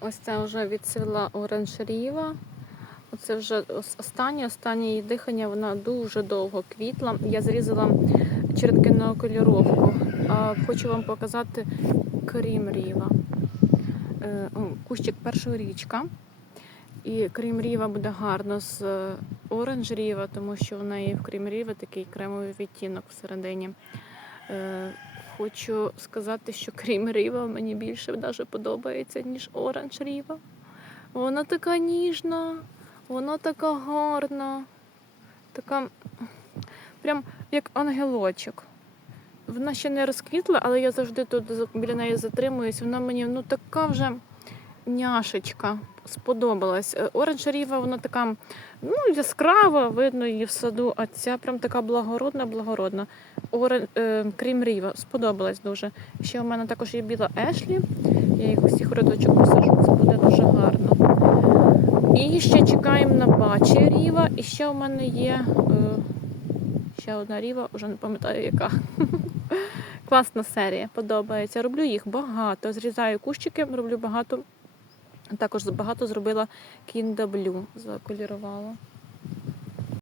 Ось це вже відцвіла оранжеріва. Оце вже останнє, останнє її дихання, вона дуже довго квітла. Я зрізала чередки на окуліровку. Хочу вам показати крім ріва. Е, Кущик першорічка. І крім ріва буде гарно з е, оранж ріва, тому що в неї в крім ріва такий кремовий відтінок всередині. Хочу сказати, що крім ріва мені більше навіть подобається, ніж оранж ріва. Вона така ніжна, вона така гарна, така прям як ангелочок. Вона ще не розквітла, але я завжди тут біля неї затримуюсь. Вона мені ну така вже няшечка сподобалась. Е, Оранж ріва, вона така ну, яскрава, видно її в саду, а ця прям така благородна, благородна. Орен, е, крім ріва, сподобалась дуже. Ще у мене також є біла Ешлі. Я їх усіх рядочок посажу, це буде дуже гарно. І ще чекаємо на бачі ріва. І ще у мене є е, ще одна ріва, вже не пам'ятаю яка. Класна серія, подобається. Роблю їх багато. Зрізаю кущики, роблю багато. Також багато зробила кіндаблю, заколірувала.